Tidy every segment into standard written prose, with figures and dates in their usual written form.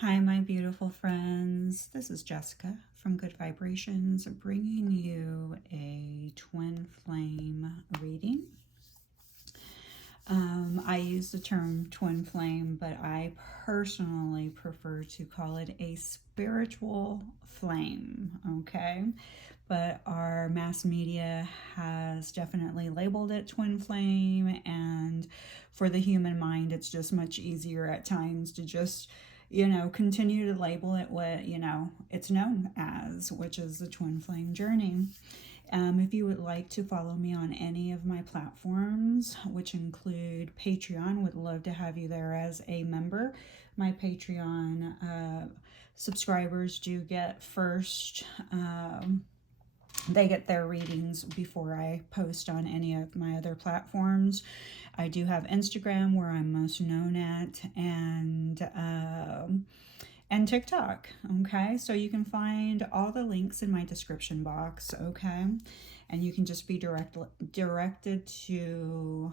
Hi, my beautiful friends. This is Jessica from Good Vibrations, bringing you a twin flame reading. I use the term twin flame, but I personally prefer to call it a spiritual flame, okay? But our mass media has definitely labeled it twin flame, and for the human mind, it's just much easier at times to just continue to label it what, it's known as, which is the twin flame journey. If you would like to follow me on any of my platforms, which include Patreon, would love to have you there as a member. My Patreon subscribers do get first. They get their readings before I post on any of my other platforms. I do have Instagram, where I'm most known at, and TikTok. Okay, so you can find all the links in my description box. Okay, and you can just be directed to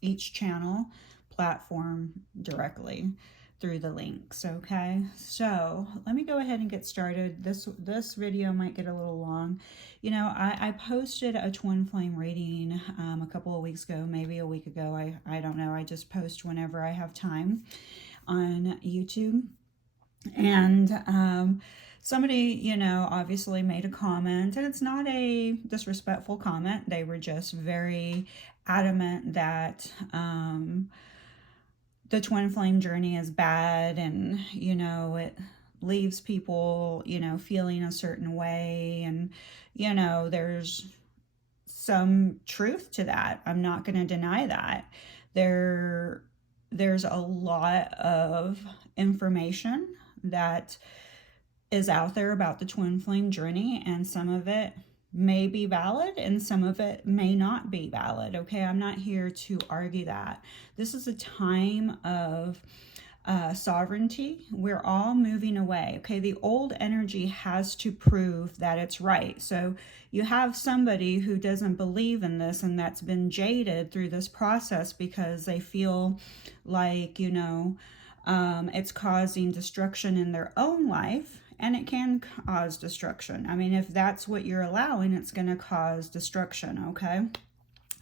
each channel platform directly through the links. Okay, so let me go ahead and get started. This video might get a little long. I posted a twin flame reading a couple of weeks ago, maybe a week ago. I don't know. I just post whenever I have time on YouTube. And somebody, obviously made a comment, and it's not a disrespectful comment. They were just very adamant that the twin flame journey is bad, and it leaves people feeling a certain way, and there's some truth to that. I'm not going to deny that. There's a lot of information that is out there about the twin flame journey, and some of it may be valid and some of it may not be valid. Okay, I'm not here to argue that. This is a time of sovereignty. We're all moving away. Okay, the old energy has to prove that it's right. So you have somebody who doesn't believe in this, and that's been jaded through this process because they feel like it's causing destruction in their own life. And it can cause destruction. I mean, if that's what you're allowing, it's going to cause destruction, okay?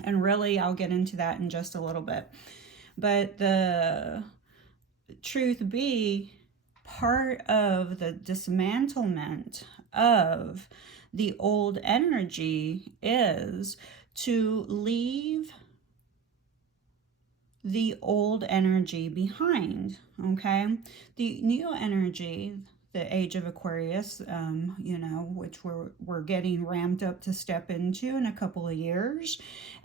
And really, I'll get into that in just a little bit. But the truth be, part of the dismantlement of the old energy is to leave the old energy behind, okay? The new energy, the age of Aquarius, which we're getting ramped up to step into in a couple of years.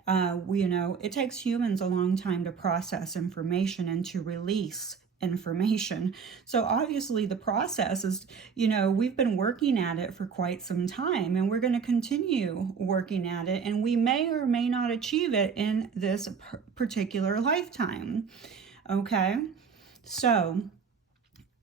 It takes humans a long time to process information and to release information. So obviously the process is, we've been working at it for quite some time, and we're going to continue working at it, and we may or may not achieve it in this particular lifetime. Okay, so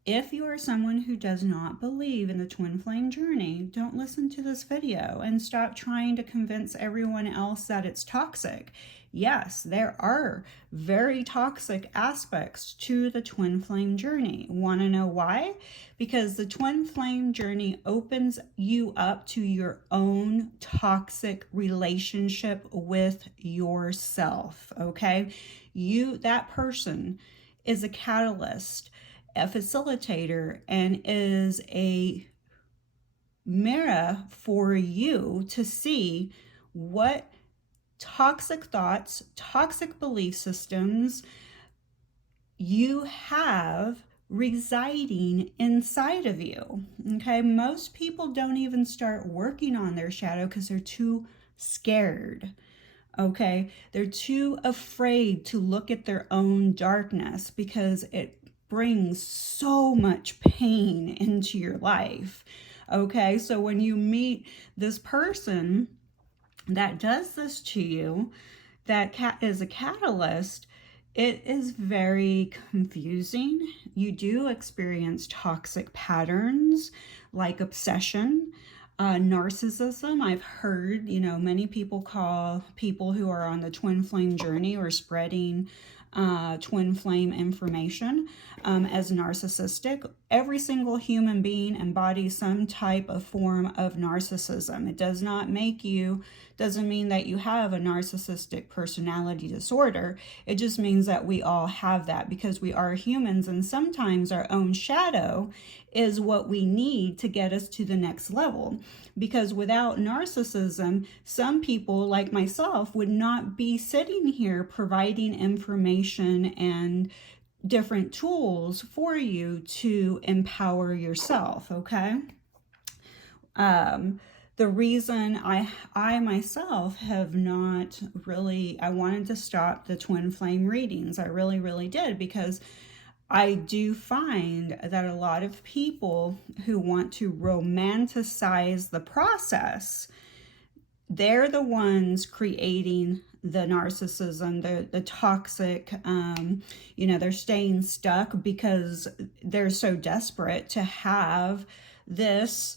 if you are someone who does not believe in the twin flame journey, don't listen to this video and stop trying to convince everyone else that it's toxic. Yes, there are very toxic aspects to the twin flame journey. Want to know why? Because the twin flame journey opens you up to your own toxic relationship with yourself, okay? That person is a catalyst, a facilitator, and is a mirror for you to see what toxic thoughts, toxic belief systems you have residing inside of you. Okay, most people don't even start working on their shadow because they're too scared. Okay, they're too afraid to look at their own darkness because it brings so much pain into your life. Okay, so when you meet this person that does this to you, that is a catalyst, it is very confusing. You do experience toxic patterns like obsession, narcissism. I've heard, many people call people who are on the twin flame journey or spreading twin flame information as narcissistic. Every single human being embodies some type of form of narcissism. It does not make you, doesn't mean that you have a narcissistic personality disorder. It just means that we all have that because we are humans, and sometimes our own shadow is what we need to get us to the next level. Because without narcissism, some people like myself would not be sitting here providing information and different tools for you to empower yourself, okay? The reason I myself have not really, I wanted to stop the twin flame readings. I really did, because I do find that a lot of people who want to romanticize the process, they're the ones creating the narcissism, the toxic, they're staying stuck because they're so desperate to have this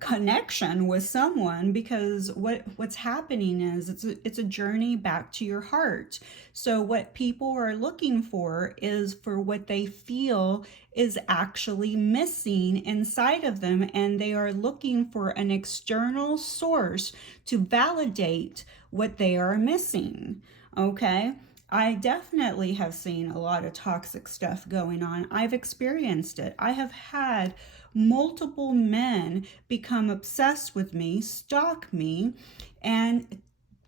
connection with someone, because what's happening is it's a journey back to your heart. So what people are looking for is for what they feel is actually missing inside of them, and they are looking for an external source to validate what they are missing. Okay, I definitely have seen a lot of toxic stuff going on. I've experienced it. I have had multiple men become obsessed with me, stalk me, and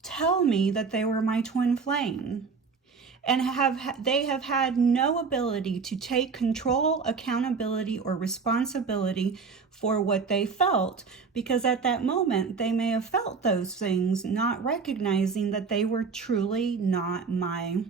tell me that they were my twin flame. And they have had no ability to take control, accountability, or responsibility for what they felt, because at that moment they may have felt those things, not recognizing that they were truly not my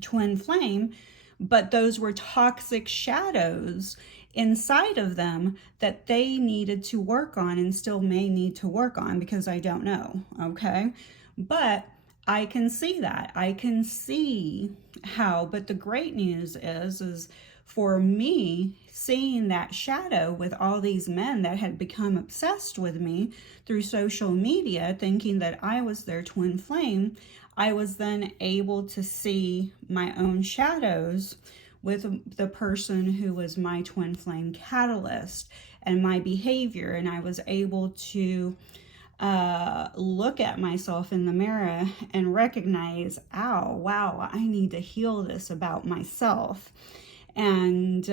twin flame, but those were toxic shadows inside of them that they needed to work on and still may need to work on, because I don't know, okay? But I can see that. I can see how, but the great news is for me, seeing that shadow with all these men that had become obsessed with me through social media, thinking that I was their twin flame, I was then able to see my own shadows with the person who was my twin flame catalyst and my behavior. And I was able to look at myself in the mirror and recognize, oh, wow, I need to heal this about myself. And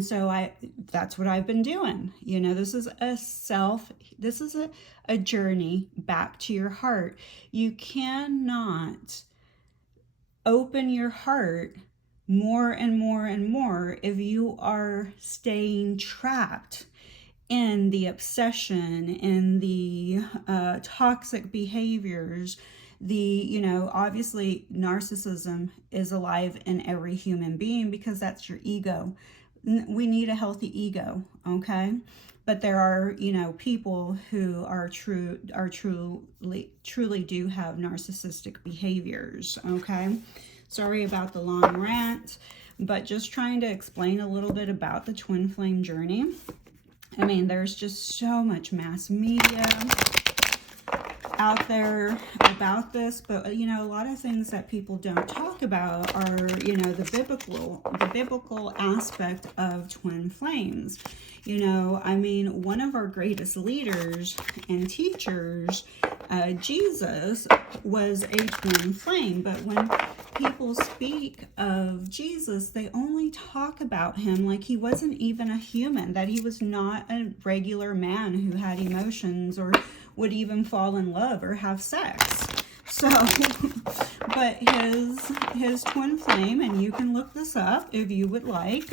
so that's what I've been doing. You know, this is a journey back to your heart. You cannot open your heart more and more and more if you are staying trapped in the obsession, in the toxic behaviors. Obviously narcissism is alive in every human being because that's your ego. We need a healthy ego, okay? But there are, people who are truly do have narcissistic behaviors, okay? Sorry about the long rant, but just trying to explain a little bit about the twin flame journey. I mean, there's just so much mass media out there about this, but a lot of things that people don't talk about are, the biblical aspect of twin flames. One of our greatest leaders and teachers, Jesus, was a twin flame, but when people speak of Jesus, they only talk about him like he wasn't even a human, that he was not a regular man who had emotions or would even fall in love or have sex. So, but his twin flame, and you can look this up if you would like,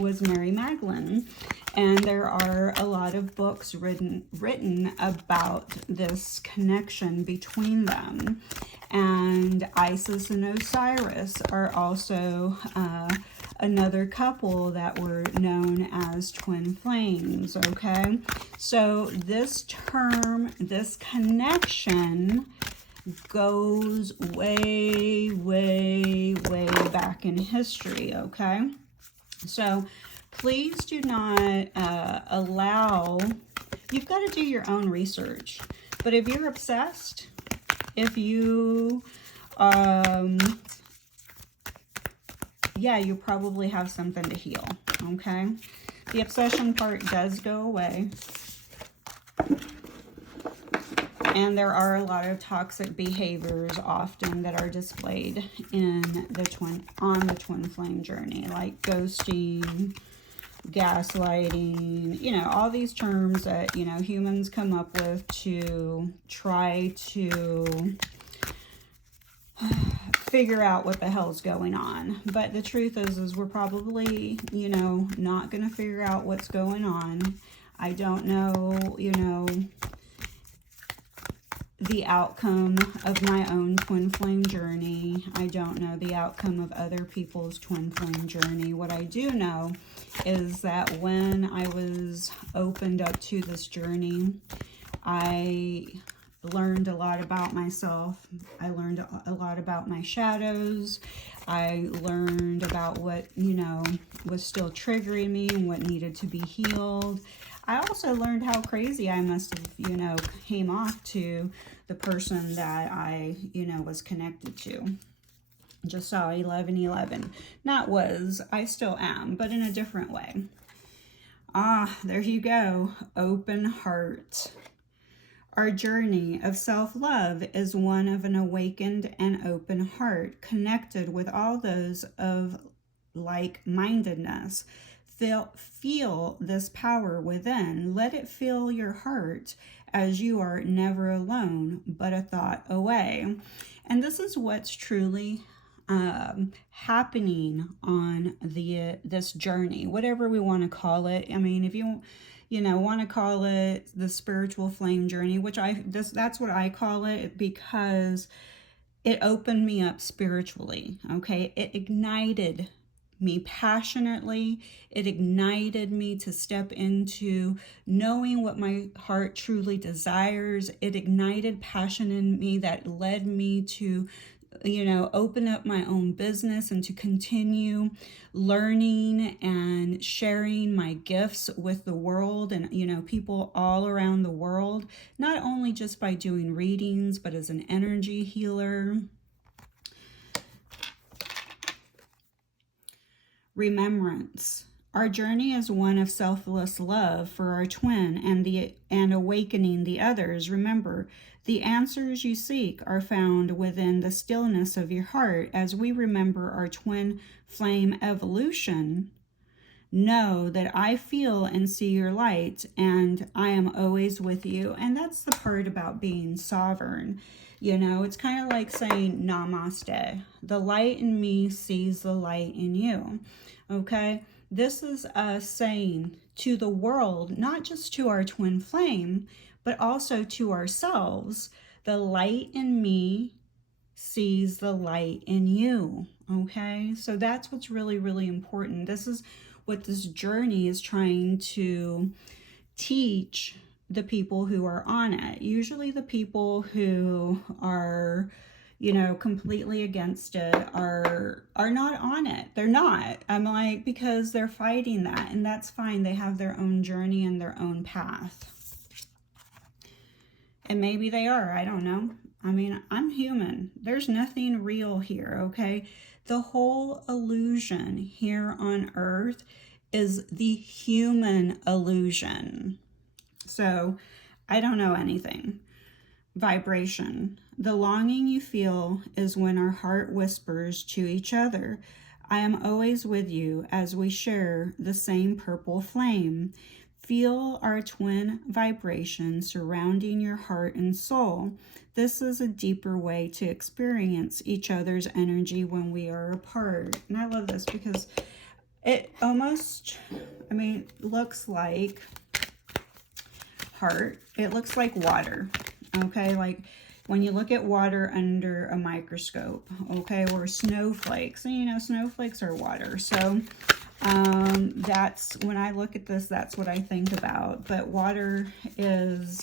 was Mary Magdalene. And there are a lot of books written about this connection between them. And Isis and Osiris are also another couple that were known as twin flames, okay? So this term, this connection goes way back in history, okay? So please do not you've got to do your own research. But if you're obsessed, if you yeah, you probably have something to heal, okay? The obsession part does go away. And there are a lot of toxic behaviors often that are displayed in on the twin flame journey, like ghosting, gaslighting, you know, all these terms that, you know, humans come up with to try to figure out what the hell's going on. But the truth is we're probably, you know, not going to figure out what's going on. I don't know, you know, the outcome of my own twin flame journey. I don't know the outcome of other people's twin flame journey. What I do know is that when I was opened up to this journey, I learned a lot about myself. I learned a lot about my shadows. I learned about what, you know, was still triggering me and what needed to be healed. I also learned how crazy I must have, you know, came off to the person that I, you know, was connected to. Just saw 1111. Not was, I still am, but in a different way. Ah, there you go. Open heart. Our journey of self-love is one of an awakened and open heart, connected with all those of like-mindedness. Feel this power within. Let it fill your heart as you are never alone, but a thought away. And this is what's truly happening on this journey, whatever we want to call it. I mean, if you know, want to call it the spiritual flame journey, which that's what I call it, because it opened me up spiritually. Okay, it ignited me passionately. It ignited me to step into knowing what my heart truly desires. It ignited passion in me that led me to, you know, open up my own business and to continue learning and sharing my gifts with the world and, you know, people all around the world, not only just by doing readings, but as an energy healer. Remembrance. Our journey is one of selfless love for our twin and awakening the others. Remember, the answers you seek are found within the stillness of your heart. As we remember our twin flame evolution, know that I feel and see your light, and I am always with you. And that's the part about being sovereign. You know, it's kind of like saying namaste. The light in me sees the light in you. Okay? This is us saying to the world, not just to our twin flame, but also to ourselves, the light in me sees the light in you. Okay? So that's what's really, really important. This is what this journey is trying to teach the people who are on it. Usually the people who are, you know, completely against it are not on it. They're not. I'm like, because they're fighting that, and that's fine. They have their own journey and their own path. And maybe they are, I don't know. I mean, I'm human. There's nothing real here, okay? The whole illusion here on Earth is the human illusion. So, I don't know anything. Vibration. The longing you feel is when our heart whispers to each other, I am always with you as we share the same purple flame. Feel our twin vibration surrounding your heart and soul. This is a deeper way to experience each other's energy when we are apart. And I love this because it almost, I mean, looks like heart. It looks like water, okay? Like when you look at water under a microscope, okay, or snowflakes. And you know, snowflakes are water. So that's, when I look at this, that's what I think about. But water is,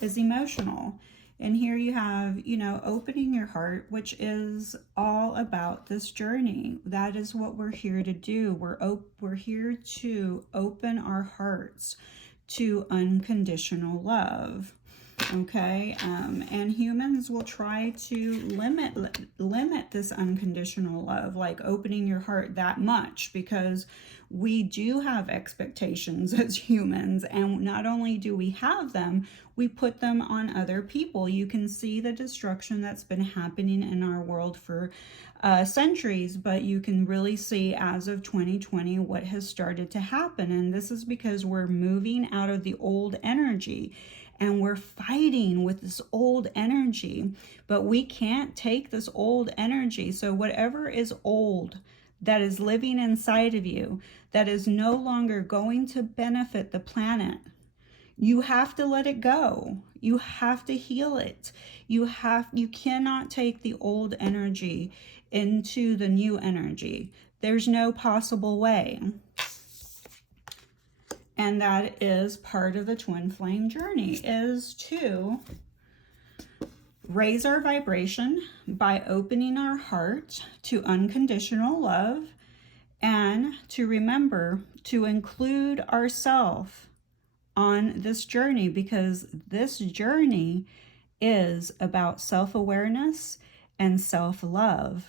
is emotional. And here you have, you know, opening your heart, which is all about this journey. That is what we're here to do. We're here to open our hearts to unconditional love. Okay, and humans will try to limit this unconditional love, like opening your heart that much, because we do have expectations as humans, and not only do we have them, we put them on other people. You can see the destruction that's been happening in our world for centuries, but you can really see as of 2020 what has started to happen, and this is because we're moving out of the old energy. And we're fighting with this old energy, but we can't take this old energy. So whatever is old that is living inside of you, that is no longer going to benefit the planet, you have to let it go. You have to heal it. You cannot take the old energy into the new energy. There's no possible way. And that is part of the twin flame journey, is to raise our vibration by opening our heart to unconditional love, and to remember to include ourselves on this journey, because this journey is about self-awareness and self-love.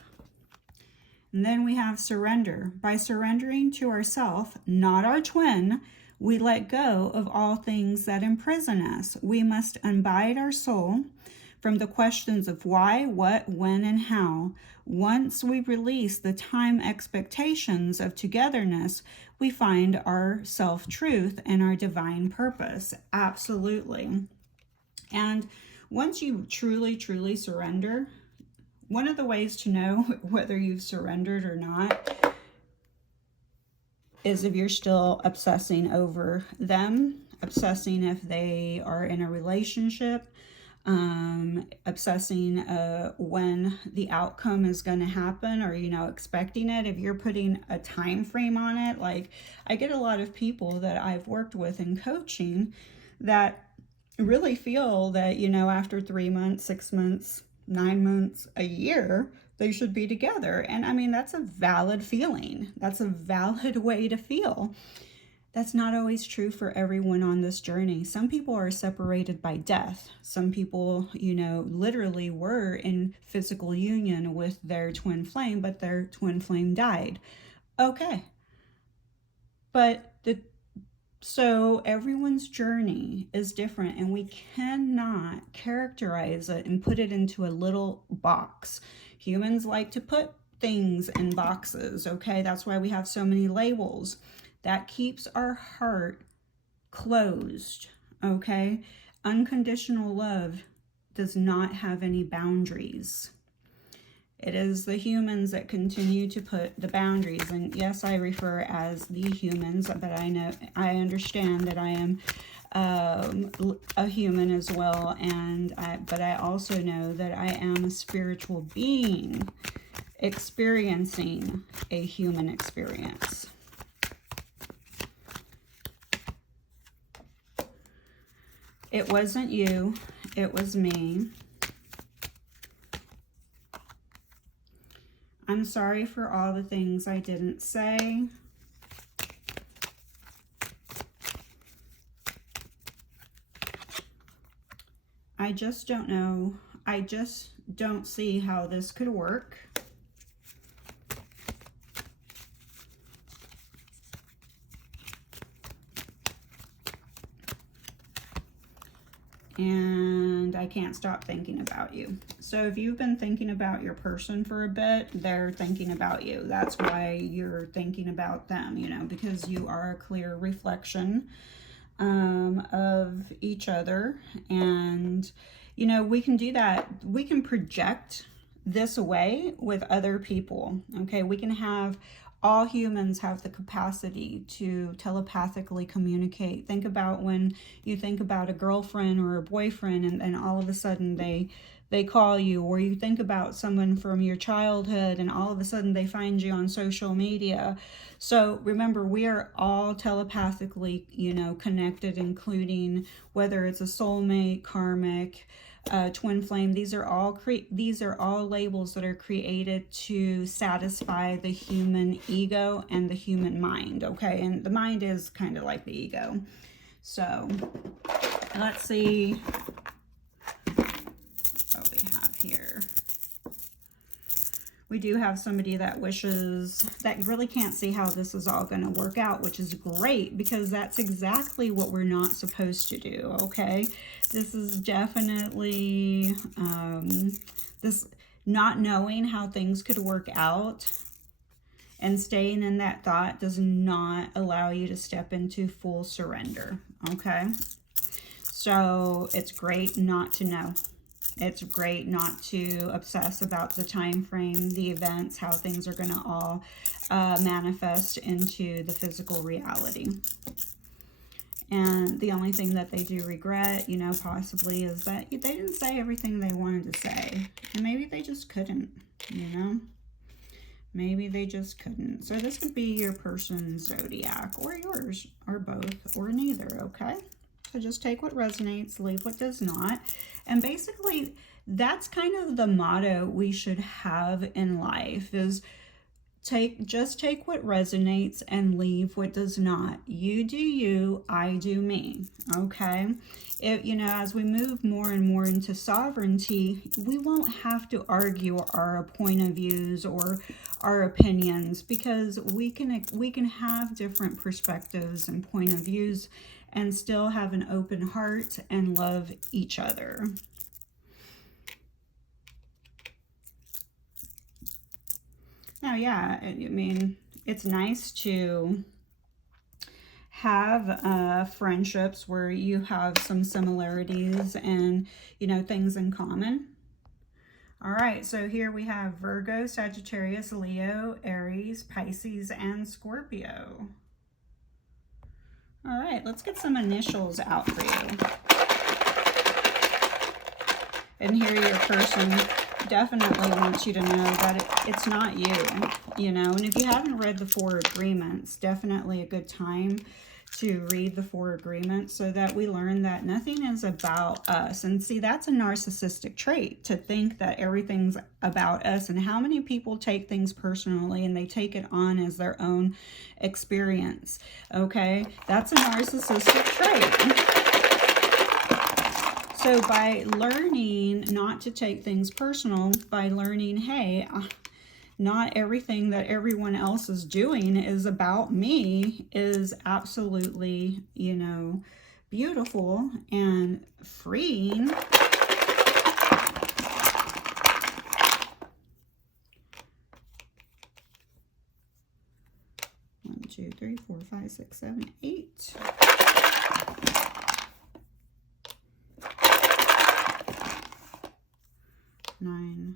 And then we have surrender. By surrendering to ourself, not our twin, we let go of all things that imprison us. We must unbind our soul from the questions of why, what, when, and how. Once we release the time expectations of togetherness, we find our self-truth and our divine purpose. Absolutely. And once you truly, truly surrender, one of the ways to know whether you've surrendered or not is if you're still obsessing over them, obsessing if they are in a relationship, obsessing when the outcome is going to happen, or, you know, expecting it. If you're putting a time frame on it, like I get a lot of people that I've worked with in coaching that really feel that, you know, after 3 months, 6 months, 9 months, a year, they should be together. And I mean, that's a valid feeling. That's a valid way to feel. That's not always true for everyone on this journey. Some people are separated by death. Some people, you know, literally were in physical union with their twin flame, but their twin flame died. Okay. But so everyone's journey is different, and we cannot characterize it and put it into a little box. Humans like to put things in boxes, okay? That's why we have so many labels. That keeps our heart closed, okay? Unconditional love does not have any boundaries. It is the humans that continue to put the boundaries. And yes, I refer as the humans, but I understand that I am a human as well. But I also know that I am a spiritual being experiencing a human experience. It wasn't you, it was me. I'm sorry for all the things I didn't say. I just don't know. I just don't see how this could work. And I can't stop thinking about you. So if you've been thinking about your person for a bit, they're thinking about you. That's why you're thinking about them, you know, because you are a clear reflection of each other. And, you know, we can do that. We can project this away with other people, okay? We can have, all humans have the capacity to telepathically communicate. Think about when you think about a girlfriend or a boyfriend, and all of a sudden they call you, or you think about someone from your childhood and all of a sudden they find you on social media. So remember, we are all telepathically, you know, connected, including whether it's a soulmate, karmic, twin flame. These are all labels that are created to satisfy the human ego and the human mind, okay? And the mind is kind of like the ego. So let's see here. We do have somebody that wishes, that really can't see how this is all going to work out, which is great because that's exactly what we're not supposed to do, okay? This is definitely this not knowing how things could work out and staying in that thought does not allow you to step into full surrender, okay? So it's great not to know. It's great not to obsess about the time frame, the events, how things are going to all manifest into the physical reality. And the only thing that they do regret, you know, possibly is that they didn't say everything they wanted to say. And maybe they just couldn't, you know. Maybe they just couldn't. So this could be your person's zodiac or yours or both or neither, okay? So just take what resonates, leave what does not. And basically, that's kind of the motto we should have in life is just take what resonates and leave what does not. You do you, I do me, okay? You know, as we move more and more into sovereignty, we won't have to argue our point of views or our opinions because we can have different perspectives and point of views and still have an open heart and love each other. Now, yeah, I mean, it's nice to have friendships where you have some similarities and, you know, things in common. All right, so here we have Virgo, Sagittarius, Leo, Aries, Pisces, and Scorpio. All right, let's get some initials out for you. And here your person definitely wants you to know that it's not you, you know. And if you haven't read the 4 agreements, definitely a good time to read the 4 agreements so that we learn that nothing is about us. And see, that's a narcissistic trait, to think that everything's about us. And how many people take things personally and they take it on as their own experience, okay? That's a narcissistic trait. So by learning not to take things personal, by learning, hey, not everything that everyone else is doing is about me, is absolutely, you know, beautiful and freeing. 1, 2, 3, 4, 5, 6, 7, 8. Nine.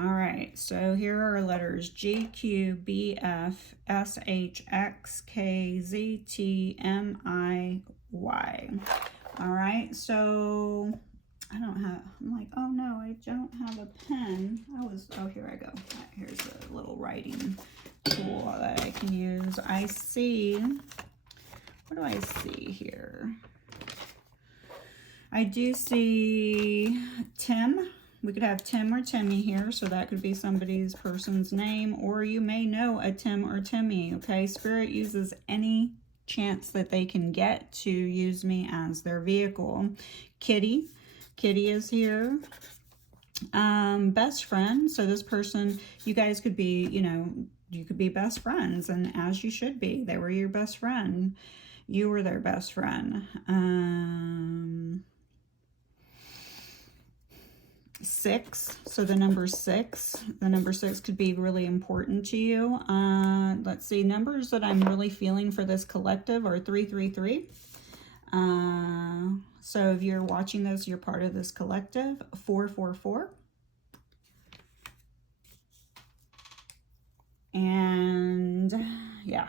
All right, so here are letters G, Q, B, F, S, H, X, K, Z, T, M, I, Y. All right, so I don't have, I'm like, oh no, I don't have a pen. Oh, here I go. Here's a little writing tool that I can use. I see, what do I see here? I do see Tim. We could have Tim or Timmy here, so that could be somebody's person's name, or you may know a Tim or Timmy, okay? Spirit uses any chance that they can get to use me as their vehicle. Kitty. Kitty is here. Best friend. So this person, you guys could be, you know, you could be best friends, and as you should be. They were your best friend. You were their best friend. 6, so the number 6. The number 6 could be really important to you. Let's see, numbers that I'm really feeling for this collective are 333. So if you're watching this, you're part of this collective. 444. And yeah.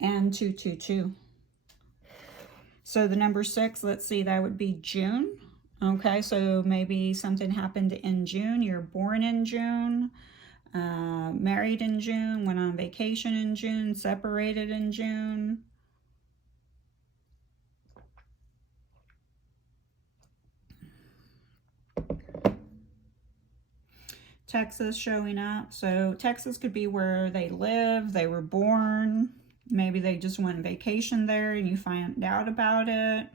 And 222. So the number 6, let's see, that would be June. Okay, so maybe something happened in June. You're born in June, married in June, went on vacation in June, separated in June. Texas showing up. So Texas could be where they live, they were born. Maybe they just went on vacation there and you find out about it.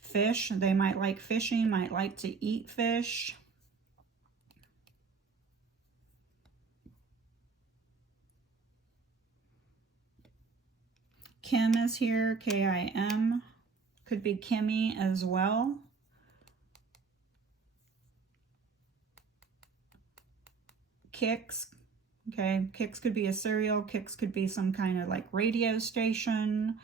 Fish, they might like fishing, might like to eat fish. Kim is here, K-I-M. Could be Kimmy as well. Kicks, okay, Kicks could be a cereal. Kicks could be some kind of like radio station.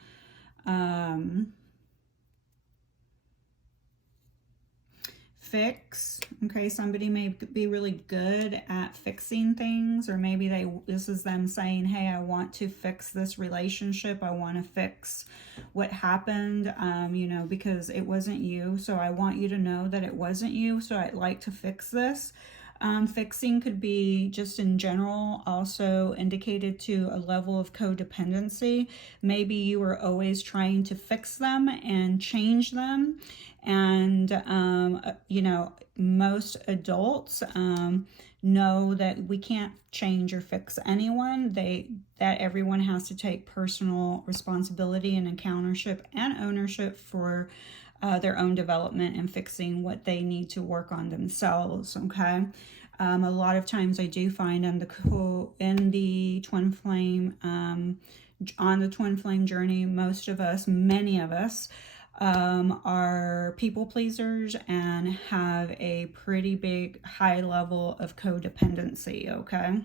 Fix, okay, somebody may be really good at fixing things, or maybe this is them saying, hey, I want to fix this relationship, I want to fix what happened, you know, because it wasn't you, so I want you to know that it wasn't you, so I'd like to fix this. Fixing could be just in general also indicated to a level of codependency. Maybe you were always trying to fix them and change them. And, you know, most adults know that we can't change or fix anyone. That everyone has to take personal responsibility and ownership for their own development and fixing what they need to work on themselves, okay? A lot of times I do find in the twin flame, on the twin flame journey, many of us, are people pleasers and have a pretty big high level of codependency, okay?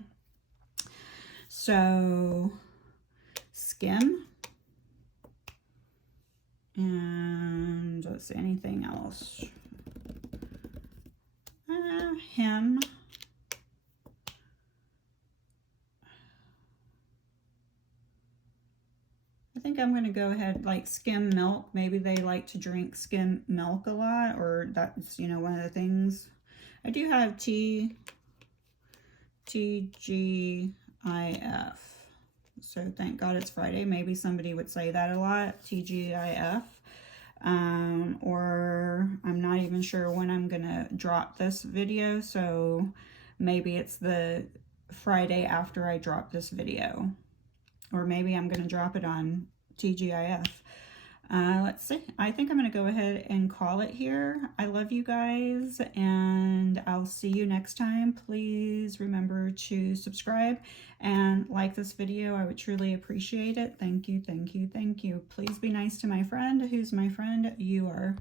So, Skim. And let's see, anything else? Him. I think I'm going to go ahead, like skim milk. Maybe they like to drink skim milk a lot, or that's, you know, one of the things. I do have TGIF. So thank God it's Friday. Maybe somebody would say that a lot, TGIF. Or I'm not even sure when I'm going to drop this video. So maybe it's the Friday after I drop this video. Or maybe I'm going to drop it on TGIF. Let's see. I think I'm going to go ahead and call it here. I love you guys, and I'll see you next time. Please remember to subscribe and like this video. I would truly appreciate it. Thank you, thank you, thank you. Please be nice to my friend. Who's my friend? You are.